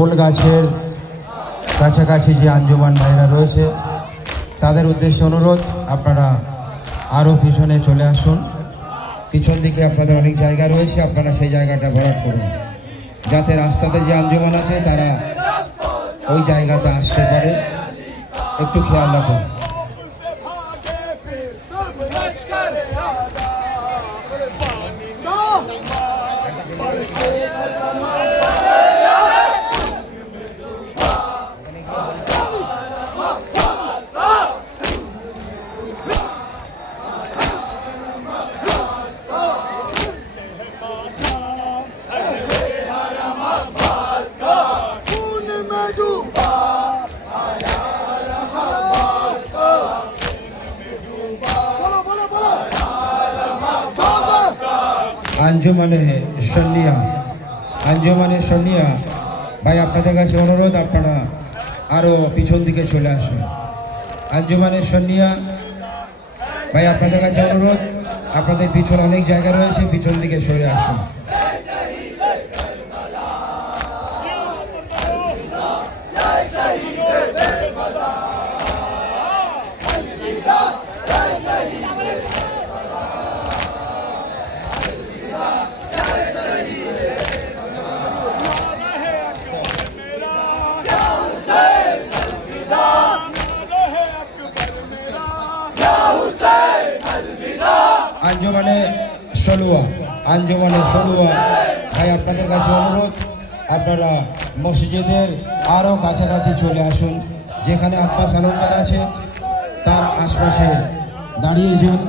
ফুল গাছের কাছাকাছি যে আঞ্জুমান ভাইরা রয়েছে তাদের উদ্দেশ্যে অনুরোধ, আপনারা আরও পিছনে চলে আসুন। পিছন দিকে আপনাদের অনেক জায়গা রয়েছে, আপনারা সেই জায়গাটা ভরাট করুন, যাতে রাস্তাতে যে আঞ্জুমান আছে তারা ওই জায়গাতে আসতে পারে। একটু খেয়াল রাখুন। আঞ্জুমানে সন্নিয়া ভাই, আপনাদের কাছে অনুরোধ, আপনারা আরও পিছন দিকে চলে আসুন। আঞ্জুমানের সন্নিয়া ভাই, আপনাদের কাছে অনুরোধ, আপনাদের পিছনে অনেক জায়গা রয়েছে, পিছন দিকে সরে আসুন। আঞ্জুমানে সলুয়া ভাই, আপনাদের কাছে অনুরোধ, আপনারা মসজিদের আরও কাছাকাছি চলে আসুন। যেখানে আব্বাস আলমদার আছে তার আশপাশে দাঁড়িয়ে যান।